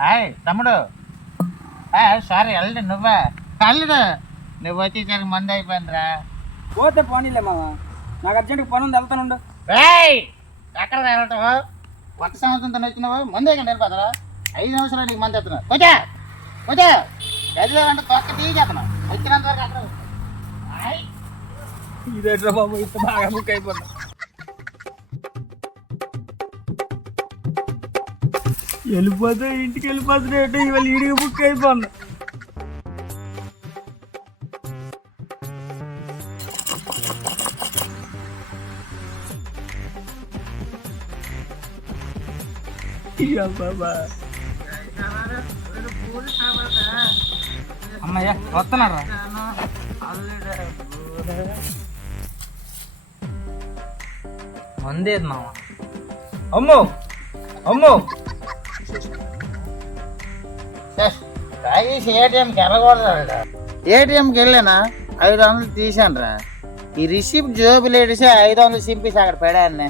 Hi తమ్ముడు. Sorry అల్లుడు నువ్వా? అల్లుడు నువ్వు వచ్చేసరికి మంది అయిపోయిందిరా. పోతే పోనీలే మామ, నాకు అర్జెంట్గా పని ఉంది, వెళ్తానుండు. ఎక్కడ వెళ్ళటం? కొత్త సంవత్సరంతో వచ్చినావు, మందే కంటే వెళ్ళిపోతారా? 5 నిమిషాలు నీకు మంది ఎత్తున్నావు. కొంచెం కొంచెం గదిలో అంటే తొక్క తీసేస్తున్నావు. వచ్చినంత వరకు అక్కడ ఇదేట్రా బాబు, ఇంత బాగా బుక్ అయిపోతా. వెళ్ళిపోతే ఇంటికి వెళ్ళిపోతున్నట్టు ఇవాళ ఈడికి బుక్ అయిపోను. అమ్మయ్యా వస్తున్నారా? మందేది మామ. అమ్మో అమ్మో, తాగేసి ఏటీఎంకి వెళ్ళకూడదు. ఏటీఎంకి వెళ్ళానా 500 తీసాను రా. ఈ రిసిప్ట్ జోబులు ఏడిసి 500 సింపేసి అక్కడ పెడాన్ని.